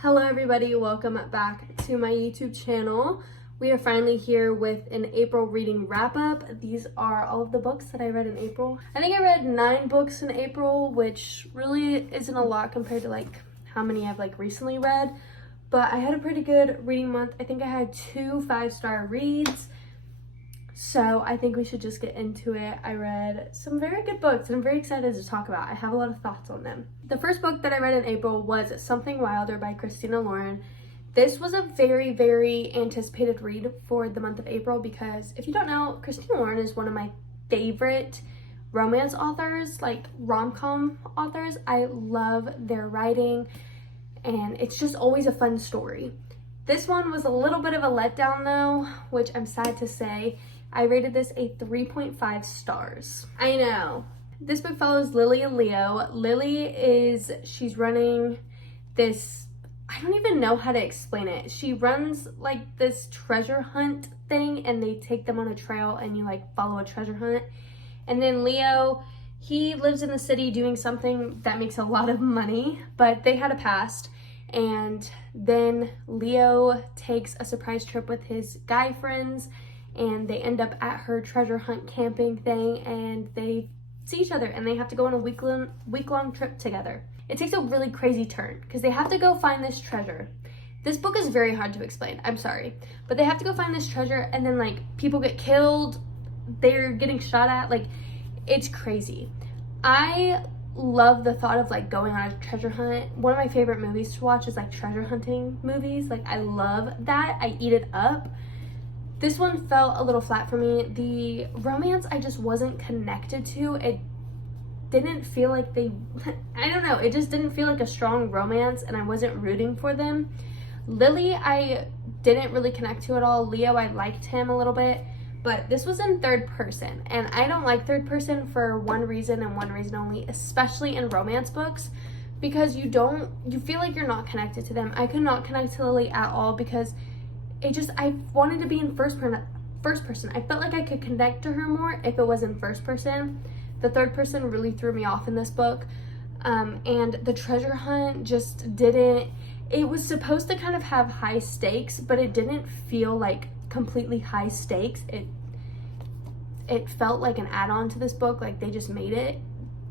Hello everybody, welcome back to my YouTube channel. We are finally here with an April reading wrap up. These are all of the books that I read in April. I think I read 9 books in April, which really isn't a lot compared to like how many I've like recently read, but I had a pretty good reading month. I think I had 2 5-star reads, so I think we should just get into it. I read some very good books and I'm very excited to talk about. I have a lot of thoughts on them. The first book that I read in April was Something Wilder by Christina Lauren. This was a very, very anticipated read for the month of April because if you don't know, Christina Lauren is one of my favorite romance authors, like rom-com authors. I love their writing and it's just always a fun story. This one was a little bit of a letdown though, which I'm sad to say. I rated this a 3.5 stars. I know. This book follows Lily and Leo. She's running this, I don't even know how to explain it. She runs like this treasure hunt thing and they take them on a trail and you like follow a treasure hunt. And then Leo, he lives in the city doing something that makes a lot of money, but they had a past. And then Leo takes a surprise trip with his guy friends and they end up at her treasure hunt camping thing and they see each other and they have to go on a week-long trip together. It takes a really crazy turn because they have to go find this treasure. This book is very hard to explain, I'm sorry, but they have to go find this treasure and then like people get killed, they're getting shot at, like it's crazy. I love the thought of like going on a treasure hunt. One of my favorite movies to watch is like treasure hunting movies. Like I love that, I eat it up. This one felt a little flat for me. The romance I just wasn't connected to. It didn't feel like I don't know, it just didn't feel like a strong romance and I wasn't rooting for them. Lily, I didn't really connect to at all. Leo, I liked him a little bit, but this was in third person and I don't like third person for one reason and one reason only, especially in romance books, because you feel like you're not connected to them. I could not connect to Lily at all because I wanted to be in first person. I felt like I could connect to her more if it was in first person. The third person really threw me off in this book. And the treasure hunt just didn't, it was supposed to kind of have high stakes, but it didn't feel like completely high stakes. It felt like an add-on to this book, like they just made it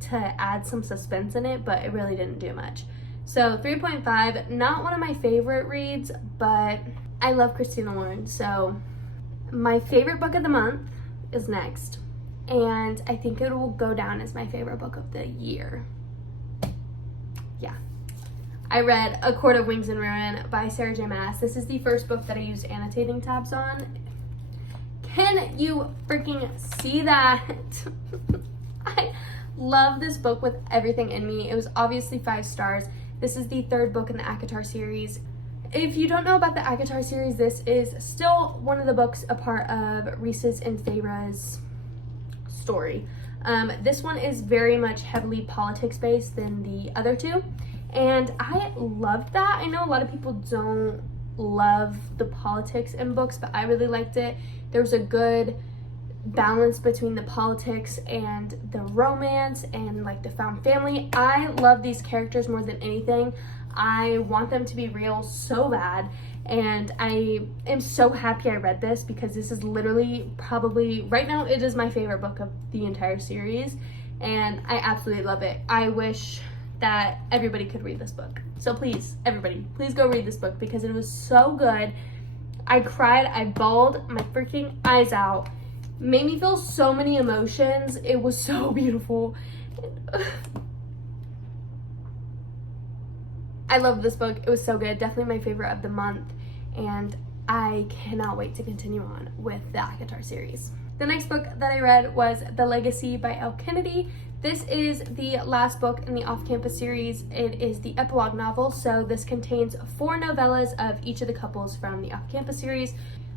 to add some suspense in it, but it really didn't do much. So 3.5, not one of my favorite reads, but I love Christina Lauren, so my favorite book of the month is next, and I think it will go down as my favorite book of the year. Yeah. I read A Court of Wings and Ruin by Sarah J. Maas. This is the first book that I used annotating tabs on. Can you freaking see that? I love this book with everything in me. It was obviously 5 stars. This is the 3rd book in the ACOTAR series. If you don't know about the ACOTAR series, this is still one of the books a part of Reese's and Feyre's story. This one is very much heavily politics based than the other 2, and I loved that. I know a lot of people don't love the politics in books, but I really liked it. There was a good balance between the politics and the romance and like the found family. I love these characters more than anything. I want them to be real so bad, and I am so happy I read this because this is literally probably, right now, it is my favorite book of the entire series, and I absolutely love it. I wish that everybody could read this book. So please, everybody, please go read this book because it was so good. I cried, I bawled my freaking eyes out, made me feel so many emotions. It was so beautiful. I loved this book. It was so good. Definitely my favorite of the month. And I cannot wait to continue on with the ACOTAR series. The next book that I read was The Legacy by Elle Kennedy. This is the last book in the Off-Campus series. It is the epilogue novel. So this contains 4 novellas of each of the couples from the Off-Campus series.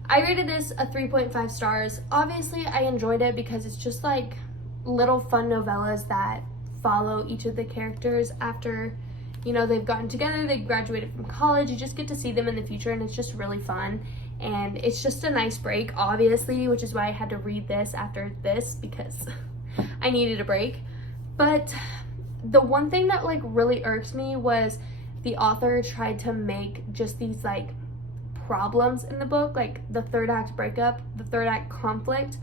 I rated this a 3.5 stars. Obviously, I enjoyed it because it's just like little fun novellas that follow each of the characters after, you know, they've gotten together, they've graduated from college. You just get to see them in the future and it's just really fun. And it's just a nice break, obviously, which is why I had to read this after this because I needed a break. But the one thing that like really irked me was the author tried to make just these like problems in the book, like the third act breakup, the third act conflict.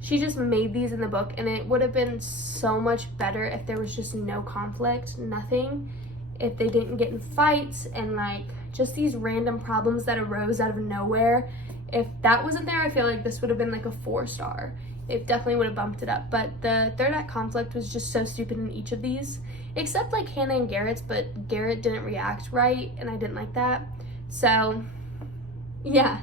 She just made these in the book, and it would have been so much better if there was just no conflict, nothing, if they didn't get in fights and like just these random problems that arose out of nowhere. If that wasn't there, I feel like this would have been like a 4-star. It definitely would have bumped it up. But the third act conflict was just so stupid in each of these, except like Hannah and Garrett's, but Garrett didn't react right, and I didn't like that. So yeah,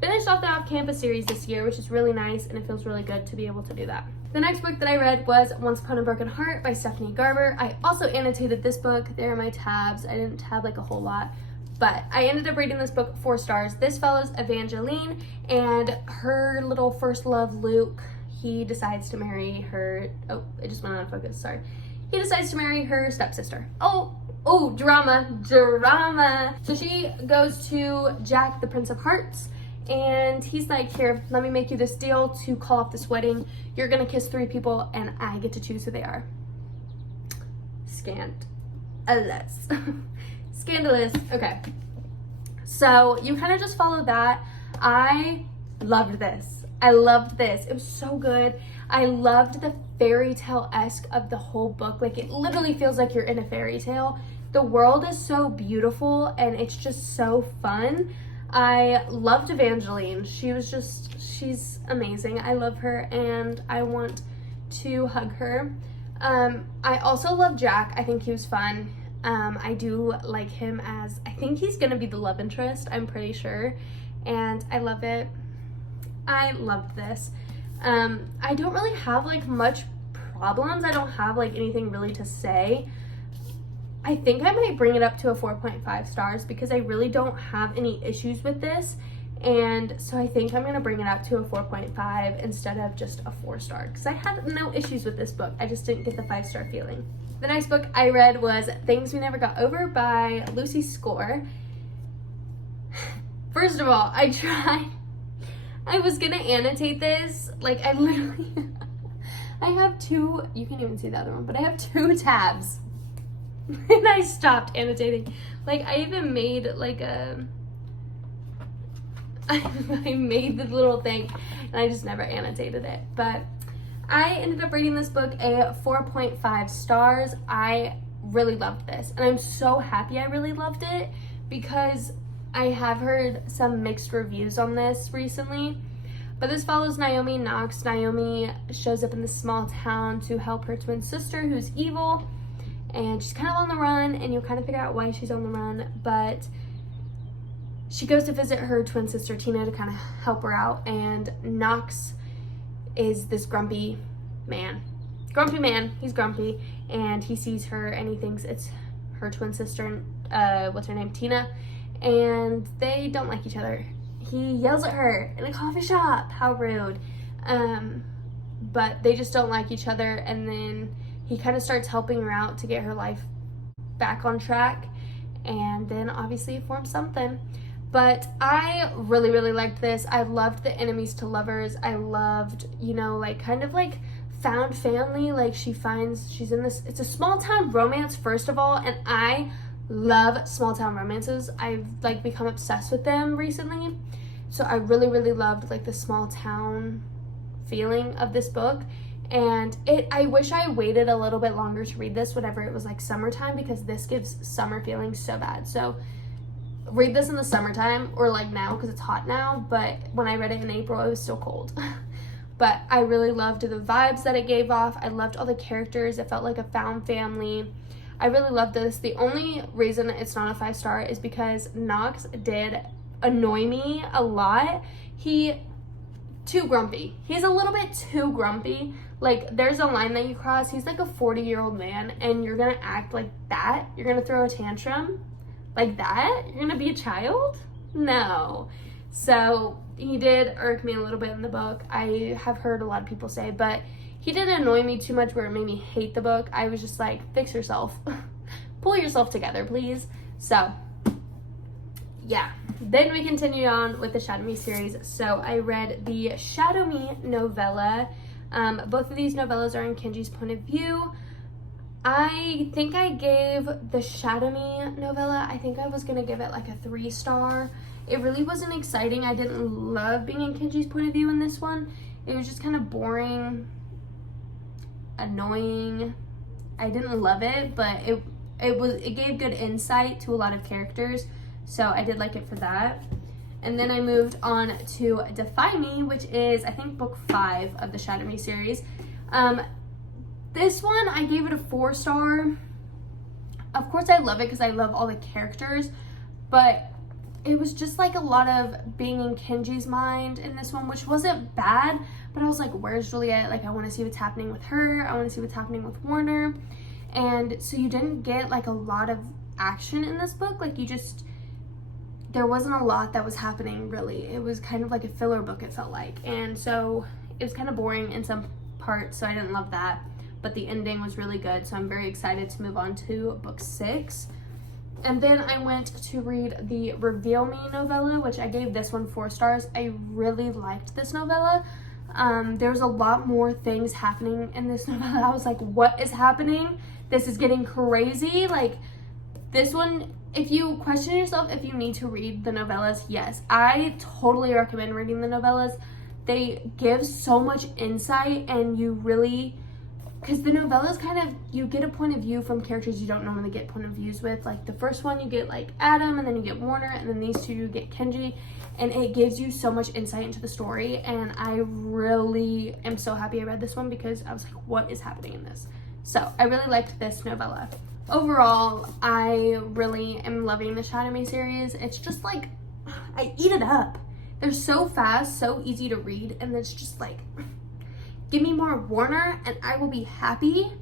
finished off the off-campus series this year, which is really nice, and it feels really good to be able to do that. The next book that I read was Once Upon a Broken Heart by Stephanie Garber. I also annotated this book. There are my tabs. I didn't tab like a whole lot, but I ended up rating this book 4 stars. This follows Evangeline and her little first love, Luke. He decides to marry her. Oh, it just went out of focus. Sorry. He decides to marry her stepsister. Oh, drama. So she goes to Jack, the Prince of Hearts, and he's like, here, let me make you this deal to call off this wedding. You're gonna kiss 3 people, and I get to choose who they are. Scandalous. Scandalous. Okay. So you kind of just follow that. I loved this. It was so good. I loved the fairy tale-esque of the whole book. Like, it literally feels like you're in a fairy tale. The world is so beautiful, and it's just so fun. I loved Evangeline. She's amazing. I love her, and I want to hug her. I also love Jack. I think he was fun. I do like him as, I think he's gonna be the love interest, I'm pretty sure, and I love it. I loved this. I don't really have like much problems. I don't have like anything really to say. I think I might bring it up to a 4.5 stars because I really don't have any issues with this, and so I think I'm gonna bring it up to a 4.5 instead of just a 4-star because I had no issues with this book. I just didn't get the 5-star feeling. The next book I read was Things We Never Got Over by Lucy Score. First of all, I was gonna annotate this, like I literally, I have 2, you can't even see the other one, but I have 2 tabs. And I stopped annotating. Like, I even made like I made the little thing, and I just never annotated it. But I ended up rating this book a 4.5 stars. I really loved this, and I'm so happy I really loved it because I have heard some mixed reviews on this recently. But this follows Naomi Knox. Naomi shows up in this small town to help her twin sister who's evil, and she's kind of on the run, and you'll kind of figure out why she's on the run. But she goes to visit her twin sister Tina to kind of help her out, and Knox is this grumpy man. He's grumpy, and he sees her and he thinks it's her twin sister, what's her name, Tina, and they don't like each other. He yells at her in a coffee shop. How rude. But they just don't like each other, and then he kind of starts helping her out to get her life back on track, and then obviously forms something. But I really, really liked this. I loved the enemies to lovers. I loved, you know, like kind of like found family. Like she's in this, it's a small town romance, first of all, and I love small town romances. I've like become obsessed with them recently. So I really, really loved like the small town feeling of this book. And I wish I waited a little bit longer to read this whenever it was like summertime, because this gives summer feelings so bad. So read this in the summertime, or like now because it's hot now, but when I read it in April it was still cold. But I really loved the vibes that it gave off. I loved all the characters. It felt like a found family. I really loved this. The only reason it's not a 5-star is because Knox did annoy me a lot. Too grumpy. He's a little bit too grumpy. Like, there's a line that you cross. He's like a 40-year-old man, and you're gonna act like that? You're gonna throw a tantrum like that? You're gonna be a child? No. So he did irk me a little bit in the book. I have heard a lot of people say, but he didn't annoy me too much where it made me hate the book. I was just like, fix yourself. Pull yourself together, please. So yeah, then we continued on with the Shatter Me series. So I read the Shatter Me novella. Both of these novellas are in Kenji's point of view. I think I gave the Shatter Me novella, I think I was gonna give it like a 3-star. It really wasn't exciting. I didn't love being in Kenji's point of view in this one. It was just kind of boring, annoying. I didn't love it, but it gave good insight to a lot of characters, so I did like it for that. And then I moved on to Defy Me, which is, I think, book 5 of the Shatter Me series. This one, I gave it a 4-star. Of course, I love it because I love all the characters, but it was just like a lot of being in Kenji's mind in this one, which wasn't bad, but I was like, where's Juliet? Like, I want to see what's happening with her. I want to see what's happening with Warner. And so you didn't get like a lot of action in this book. Like, there wasn't a lot that was happening, really. It was kind of like a filler book, it felt like. And so it was kind of boring in some parts, so I didn't love that. But the ending was really good, so I'm very excited to move on to book 6. And then I went to read the Reveal Me novella, which I gave this one 4 stars. I really liked this novella. There's a lot more things happening in this novella. I was like, what is happening? This is getting crazy. Like, this one, if you question yourself if you need to read the novellas, yes, I totally recommend reading the novellas. They give so much insight, and you really, because the novellas kind of, you get a point of view from characters you don't normally get point of views with. Like, the first one you get like Adam, and then you get Warner, and then these two you get Kenji, and it gives you so much insight into the story. And I really am so happy I read this one, because I was like, what is happening in this? So I really liked this novella. Overall, I really am loving the Shatter Me series. It's just like, I eat it up. They're so fast, so easy to read, and it's just like, give me more Warner and I will be happy.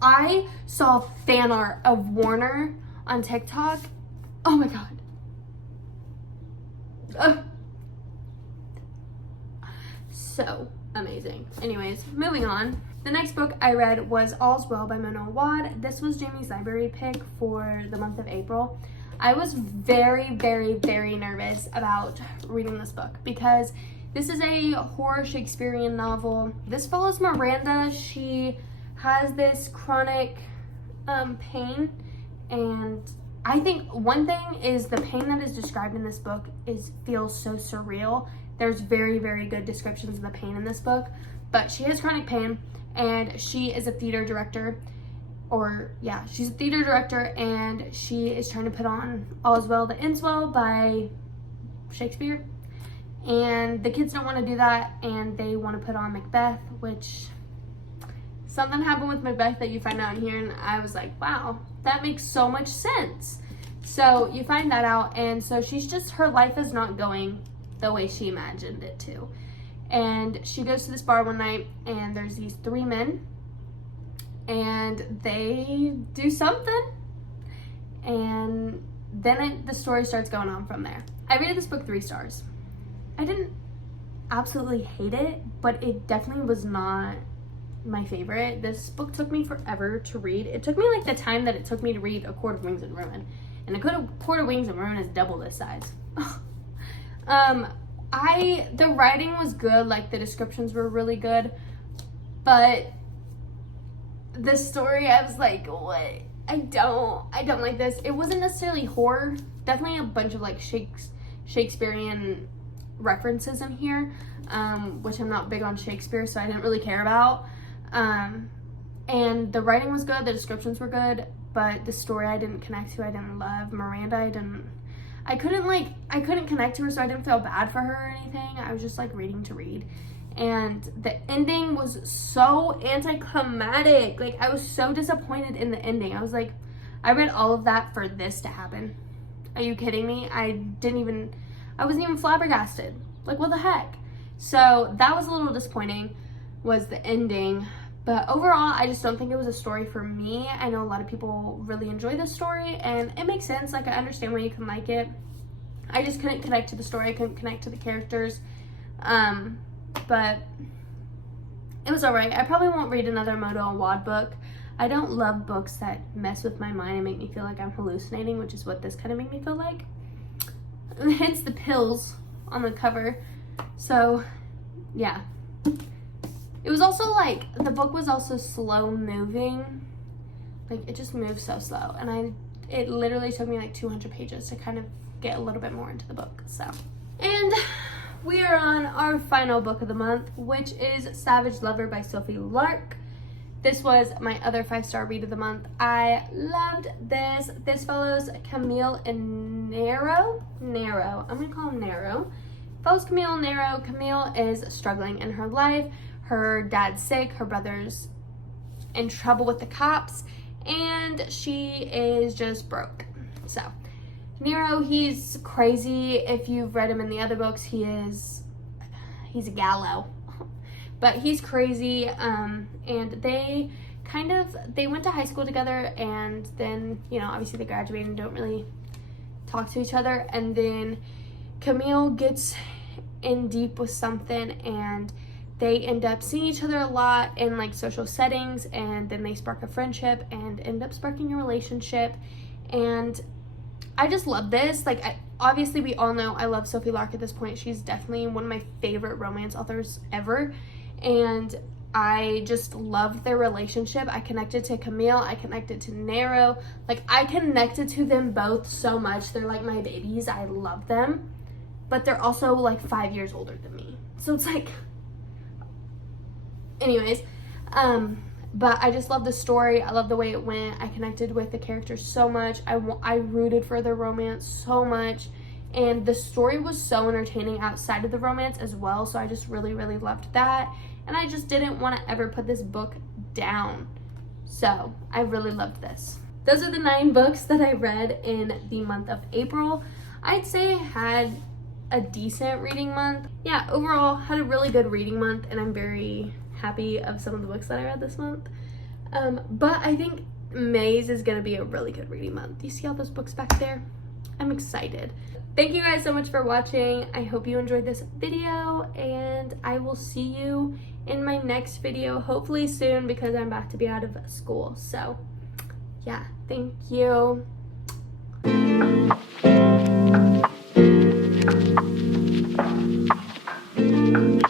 I saw fan art of Warner on TikTok. Oh my god. Ugh. So amazing. Anyways, moving on. The next book I read was All's Well by Mona Awad. This was Jamie's library pick for the month of April. I was very, very, very nervous about reading this book because this is a horror Shakespearean novel. This follows Miranda. She has this chronic pain, and I think one thing is the pain that is described in this book feels so surreal. There's very, very good descriptions of the pain in this book, but she has chronic pain, and she is a theater director. She's a theater director, and she is trying to put on All's Well that Ends Well by Shakespeare. And the kids don't want to do that, and they want to put on Macbeth, which something happened with Macbeth that you find out in here, and I was like, wow, that makes so much sense. So you find that out, and so her life is not going the way she imagined it to. And she goes to this bar one night, and there's these 3 men, and they do something, and then the story starts going on from there. I rated this book 3 stars. I didn't absolutely hate it, but it definitely was not my favorite. This book took me forever to read. It took me like the time that it took me to read A Court of Wings and Ruin, and A Court of Wings and Ruin is double this size. The writing was good, like the descriptions were really good, but the story, I was like, what? I don't like this. It wasn't necessarily horror, definitely a bunch of like Shakespearean references in here, which I'm not big on Shakespeare, so I didn't really care about. And the writing was good, the descriptions were good, but the story I didn't connect to, I didn't love. Miranda, I couldn't connect to her, so I didn't feel bad for her or anything. I was just like reading to read. And the ending was so anticlimactic. Like, I was so disappointed in the ending. I was like, I read all of that for this to happen. Are you kidding me? I wasn't even flabbergasted. Like, what the heck? So that was a little disappointing, was the ending. But overall, I just don't think it was a story for me. I know a lot of people really enjoy this story, and it makes sense. Like, I understand why you can like it. I just couldn't connect to the story. I couldn't connect to the characters. But it was alright. I probably won't read another Mona Awad book. I don't love books that mess with my mind and make me feel like I'm hallucinating, which is what this kind of made me feel like. Hence the pills on the cover. So, yeah. It was also like, the book was also slow moving. Like, it just moves so slow. And it literally took me like 200 pages to kind of get a little bit more into the book, so. And we are on our final book of the month, which is Savage Lover by Sophie Lark. This was my other 5-star read of the month. I loved this. This follows Camille and Nero. I'm gonna call him Nero. Follows Camille and Nero. Camille is struggling in her life. Her dad's sick, her brother's in trouble with the cops, and she is just broke. So Nero, he's crazy. If you've read him in the other books, he's a gallo. But he's crazy, and they went to high school together, and then, you know, obviously they graduated and don't really talk to each other, and then Camille gets in deep with something, and they end up seeing each other a lot in like social settings, and then they spark a friendship and end up sparking a relationship. And I just love this. Like, obviously we all know I love Sophie Lark at this point. She's definitely one of my favorite romance authors ever, and I just love their relationship. I connected to Camille, I connected to Nero. Like, I connected to them both so much. They're like my babies. I love them, but they're also like 5 years older than me, so it's like, anyways, but I just love the story. I love the way it went. I connected with the characters so much. I rooted for their romance so much, and the story was so entertaining outside of the romance as well, so I just really, really loved that, and I just didn't want to ever put this book down, so I really loved this. Those are the 9 books that I read in the month of April. I'd say I had a decent reading month. Yeah, overall, had a really good reading month, and I'm very happy of some of the books that I read this month. But I think May's is gonna be a really good reading month. Do you see all those books back there? I'm excited. Thank you guys so much for watching. I hope you enjoyed this video, and I will see you in my next video, hopefully soon, because I'm about to be out of school. So yeah, thank you.